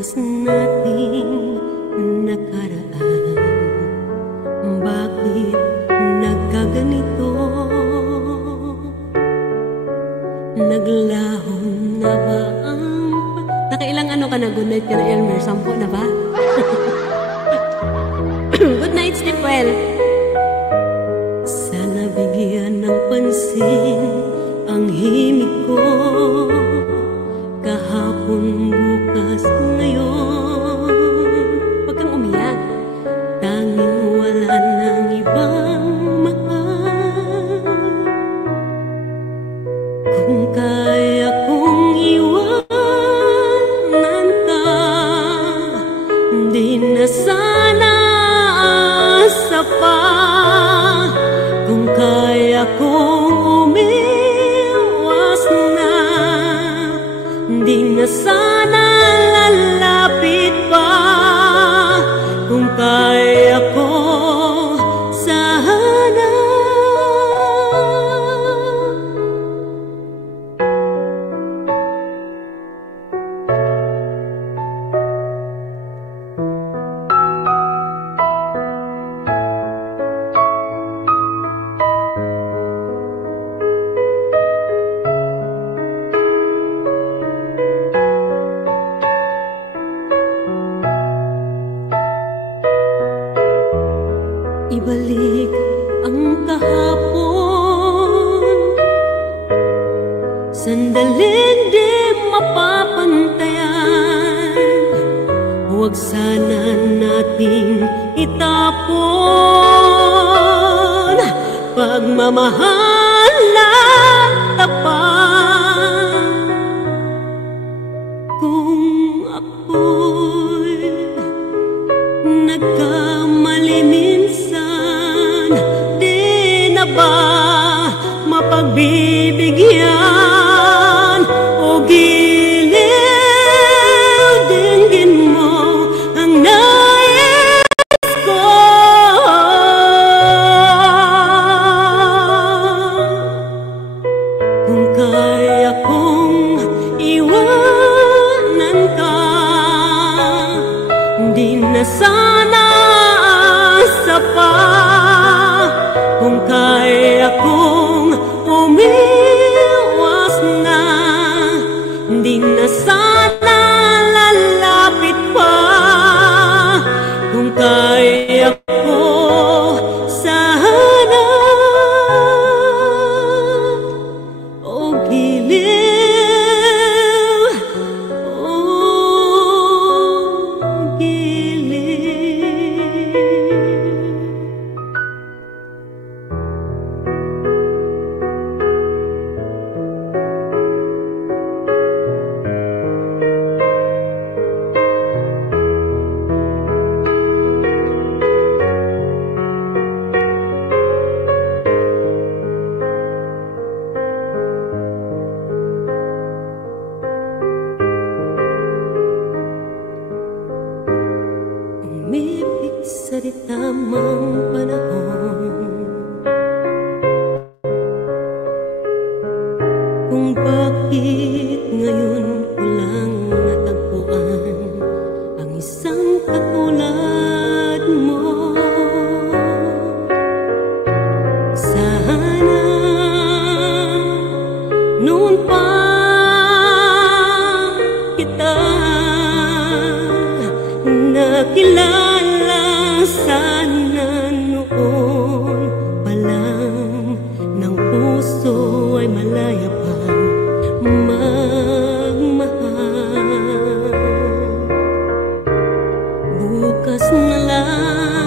oras nating nakaraan. Bakit nagkaganito? Naglaho na ba ang nakailang ano ka na? Good night ka na, Elmer? 10 na ba? Good night, sleep well. Sana bigyan ng pansin ang himig ko. Kahapon, bukas, ngayon. Huwag kang umiyak. Tanging wala nang ibang mahal. Kung kaya kong iwanan ka, di na sana asa pa. Kung kaya kong umiwas na, di na sana lalapit pa. Kung kaya ko sana. Ibalik ang kahapon, sandaling di mapapantayan. Huwag sana nating itapon pagmamahal at tapat. Kung ako'y nagkamali minsan, di na ba mapagbibigyan o giliw dinggin mo ang nais ko? Kung kaya kong iwanan ka, di na sana asa pa. Kung kaya kong umiwas na, di na sana lalapit pa. Kung kaya ko sana o giliw, o umibig sa di tamang panahon. Kung bakit ngayon ko lang natagpuan ang isang katulad mo. Sana noon pa kita nakilala, sana noon pa lang ng puso ay malaya pang magmahal. Bukas na lang